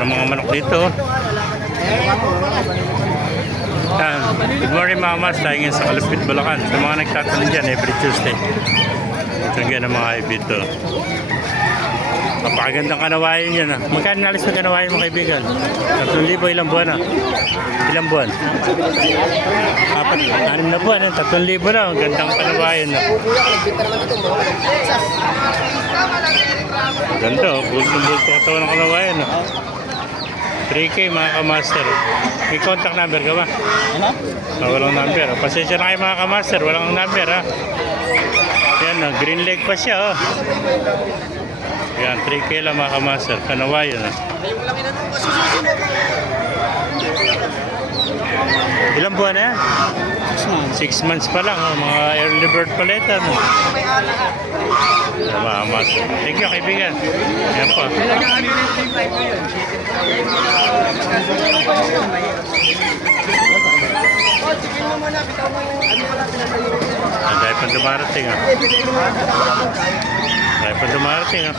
ng mga manok dito. Yan. Good morning mga mas. Ngayon sa Kalupit, Bulacan. Sa mga nagtatanong dyan, every Tuesday. Ang ng mga ibig to. Napakagandang kanawayan yan. Ah. Magkano nalis na kanawayan mo kaibigan? 3,000 ilang buwan na? Ilang buwan? Apat, anim na buwan. Eh. 3,000 na. Ang gandang kanawayan na. Ganda oh. Bultong-bulto katawan ng kanawayan. Ah. 3K mga kamaster. May contact number ka ba? Ano? Ah, walang number. ah. Pasensya na kayo mga kamaster. Walang number ha. Yan, ah, green leg pa siya oh. Yan, 3K lang mga kamaster. Kanawayan ah. Ilang buwan na yan? Six 6 months. months pa lang. Oh. Mga early bird pala ito. No? Kamaster. Thank you kaibigan. Yan po. Ah, dahil pa dumarating ah. Dahil pa dumarating ah.